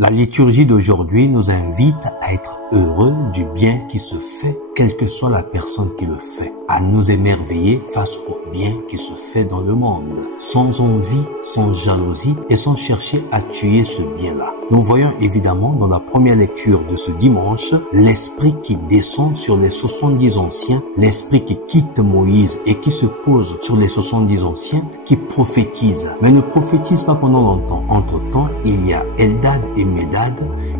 La liturgie d'aujourd'hui nous invite à être heureux du bien qui se fait, quelle que soit la personne qui le fait, à nous émerveiller face au bien qui se fait dans le monde, sans envie, sans jalousie et sans chercher à tuer ce bien-là. Nous voyons évidemment dans la première lecture de ce dimanche, l'esprit qui descend sur les 70 anciens, l'esprit qui quitte Moïse et qui se pose sur les 70 anciens, qui prophétise, mais ne prophétise pas pendant longtemps. Entre-temps, il y a Eldad et Médad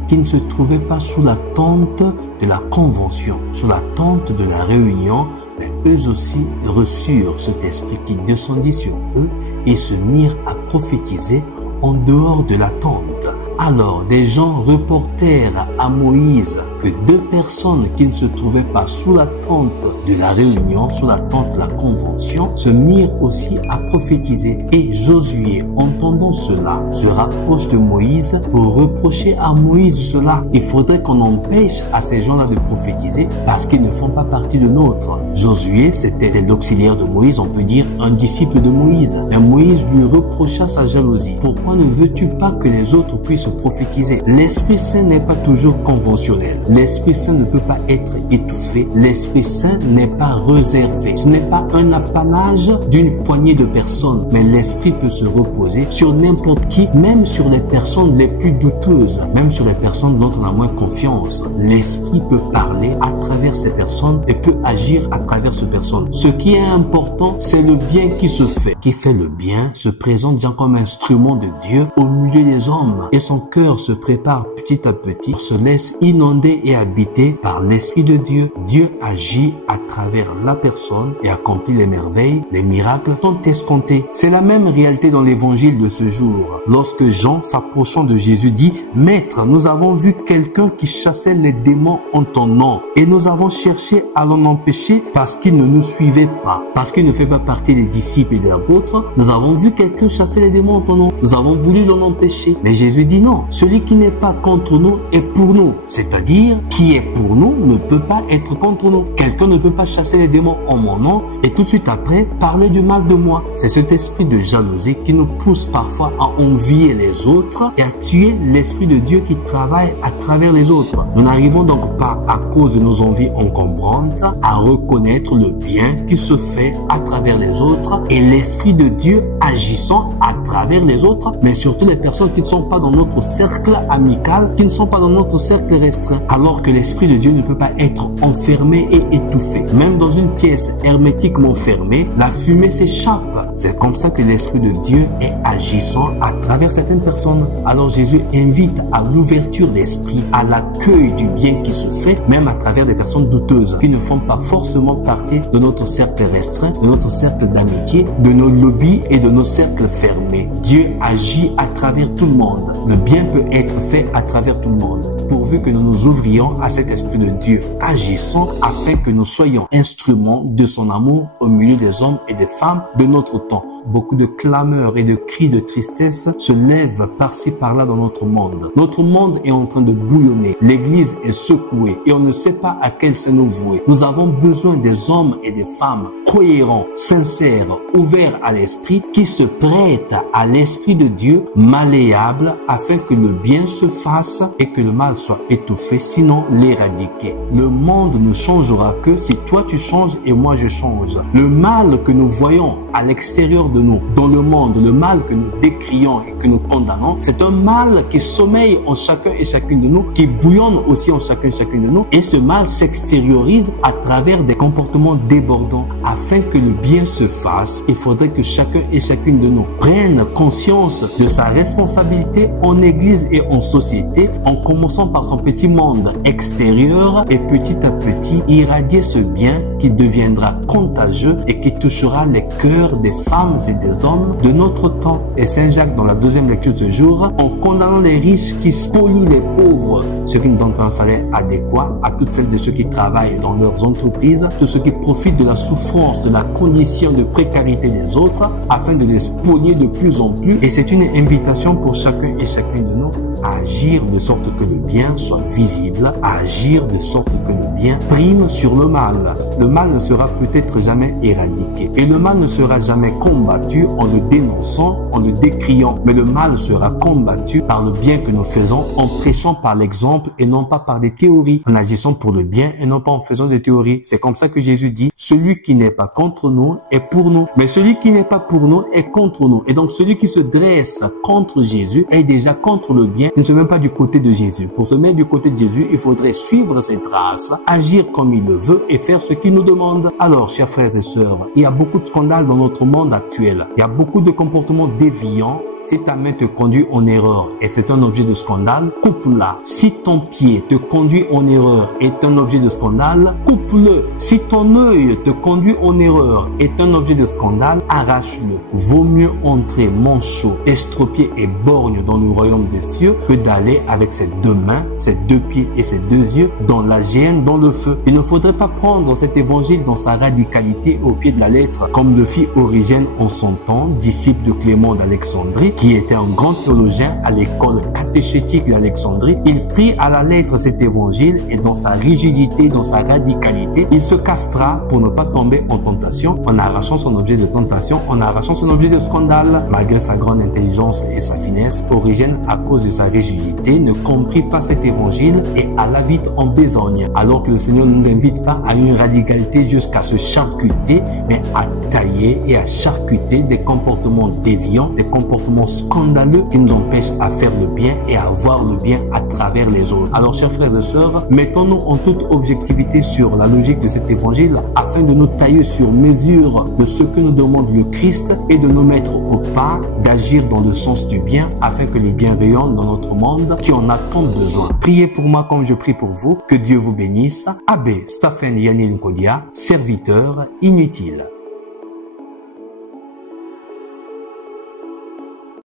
qui ne se trouvaient pas sous la tente de la convention, sous la tente de la réunion, mais eux aussi reçurent cet esprit qui descendit sur eux et se mirent à prophétiser en dehors de la tente. Alors des gens reportèrent à Moïse que deux personnes qui ne se trouvaient pas sous la tente de la réunion, sous la tente de la convention, se mirent aussi à prophétiser. Et Josué, entendant cela, se rapproche de Moïse pour reprocher à Moïse cela. Il faudrait qu'on empêche à ces gens-là de prophétiser parce qu'ils ne font pas partie de nôtre. Josué, c'était l'auxiliaire de Moïse, on peut dire un disciple de Moïse. Mais Moïse lui reprocha sa jalousie. Pourquoi ne veux-tu pas que les autres puissent prophétiser? L'Esprit Saint n'est pas toujours conventionnel. L'Esprit Saint ne peut pas être étouffé. L'Esprit Saint n'est pas réservé. Ce n'est pas un apanage d'une poignée de personnes, mais l'Esprit peut se reposer sur n'importe qui, même sur les personnes les plus douteuses, même sur les personnes dont on a moins confiance. L'Esprit peut parler à travers ces personnes et peut agir à travers ces personnes. Ce qui est important, c'est le bien qui se fait. Qui fait le bien se présente déjà comme instrument de Dieu au milieu des hommes et son cœur se prépare petit à petit, se laisse inonder et habiter par l'Esprit de Dieu. Dieu agit à travers la personne et accomplit les merveilles, les miracles tant escomptés. C'est la même réalité dans l'évangile de ce jour. Lorsque Jean, s'approchant de Jésus, dit « Maître, nous avons vu quelqu'un qui chassait les démons en ton nom et nous avons cherché à l'en empêcher parce qu'il ne nous suivait pas, parce qu'il ne fait pas partie des disciples et des apôtres. Nous avons vu quelqu'un chasser les démons en ton nom. Nous avons voulu l'en empêcher. » Mais Jésus dit non. Celui qui n'est pas contre nous est pour nous. C'est-à-dire, qui est pour nous ne peut pas être contre nous. Quelqu'un ne peut pas chasser les démons en mon nom et tout de suite après parler du mal de moi. C'est cet esprit de jalousie qui nous pousse parfois à envier les autres et à tuer l'esprit de Dieu qui travaille à travers les autres. Nous n'arrivons donc pas, à cause de nos envies encombrantes, à reconnaître le bien qui se fait à travers les autres et l'esprit de Dieu agissant à travers les autres, mais surtout les personnes qui ne sont pas dans notre cercle amical, qui ne sont pas dans notre cercle restreint, alors que l'Esprit de Dieu ne peut pas être enfermé et étouffé. Même dans une pièce hermétiquement fermée, la fumée s'échappe. C'est comme ça que l'Esprit de Dieu est agissant à travers certaines personnes. Alors Jésus invite à l'ouverture d'esprit, à l'accueil du bien qui se fait, même à travers des personnes douteuses, qui ne font pas forcément partie de notre cercle restreint, de notre cercle d'amitié, de nos lobbies et de nos cercles fermés. Dieu agit à travers tout le monde. Le bien peut être fait à travers tout le monde, pourvu que nous nous ouvrions à cet esprit de Dieu agissant afin que nous soyons instruments de son amour au milieu des hommes et des femmes de notre temps. Beaucoup de clameurs et de cris de tristesse se lèvent par-ci par-là dans notre monde. Notre monde est en train de bouillonner. L'Église est secouée et on ne sait pas à quel se nous vouer. Nous avons besoin des hommes et des femmes cohérents, sincères, ouverts à l'esprit, qui se prêtent à l'esprit de Dieu, malléable, afin que le bien se fasse et que le mal soit étouffé, sinon l'éradiquer. Le monde ne changera que si toi tu changes et moi je change. Le mal que nous voyons à l'extérieur de nous, dans le monde, le mal que nous décrions et que nous condamnons, c'est un mal qui sommeille en chacun et chacune de nous, qui bouillonne aussi en chacun et chacune de nous, et ce mal s'extériorise à travers des comportements débordants. Afin que le bien se fasse, il faudrait que chacun et chacune de nous prenne conscience de sa responsabilité en Église et en société, en commençant par son petit monde extérieur et petit à petit irradier ce bien qui deviendra contagieux et qui touchera les cœurs des femmes et des hommes de notre temps. Et Saint Jacques, dans la deuxième lecture de ce jour, en condamnant les riches qui spolient les pauvres, ceux qui ne donnent pas un salaire adéquat, à toutes celles et ceux qui travaillent dans leurs entreprises, tous ceux qui profitent de la souffrance, de la condition de précarité des autres, afin de les spolier de plus en plus. Et c'est une invitation pour chacun et chacune de nous à agir de sorte que le bien soit visible, à agir de sorte que le bien prime sur le mal. Le mal ne sera peut-être jamais éradiqué et le mal ne sera jamais combattu en le dénonçant, en le décriant, mais le mal sera combattu par le bien que nous faisons en prêchant par l'exemple et non pas par des théories, en agissant pour le bien et non pas en faisant des théories. C'est comme ça que Jésus dit, celui qui n'est pas contre nous est pour nous, mais celui qui n'est pas pour nous est contre nous. Et donc celui qui se dresse contre Jésus est déjà contre le bien, il ne se met pas du côté de Jésus. Pour se mettre du côté de Jésus, il faudrait suivre ses traces, agir comme il le veut et faire ce qu'il nous demande. Alors, chers frères et sœurs, il y a beaucoup de scandales dans notre monde actuel. Il y a beaucoup de comportements déviants. Si ta main te conduit en erreur et c'est un objet de scandale, coupe-la. Si ton pied te conduit en erreur et est un objet de scandale, coupe-le. Si ton œil te conduit en erreur et est un objet de scandale, arrache-le. Vaut mieux entrer manchot, estropié et borgne dans le royaume des cieux que d'aller avec ses deux mains, ses deux pieds et ses deux yeux dans la géhenne, dans le feu. Il ne faudrait pas prendre cet évangile dans sa radicalité au pied de la lettre, comme le fit Origène en son temps, disciple de Clément d'Alexandrie, qui était un grand théologien à l'école catéchétique d'Alexandrie. Il prit à la lettre cet évangile et dans sa rigidité, dans sa radicalité, il se castra pour ne pas tomber en tentation en arrachant son objet de tentation, en arrachant son objet de scandale. Malgré sa grande intelligence et sa finesse, Origène, à cause de sa rigidité, ne comprit pas cet évangile et alla vite en besogne. Alors que le Seigneur ne nous invite pas à une radicalité jusqu'à se charcuter, mais à tailler et à charcuter des comportements déviants, des comportements scandaleux qui nous empêchent à faire le bien et à voir le bien à travers les autres. Alors, chers frères et sœurs, mettons-nous en toute objectivité sur la logique de cet évangile afin de nous tailler sur mesure de ce que nous demande le Christ et de nous mettre au pas, d'agir dans le sens du bien afin que le bien rayonne dans notre monde qui en a tant besoin. Priez pour moi comme je prie pour vous. Que Dieu vous bénisse. Abbé Stephen Yanil Nkodia, serviteur inutile.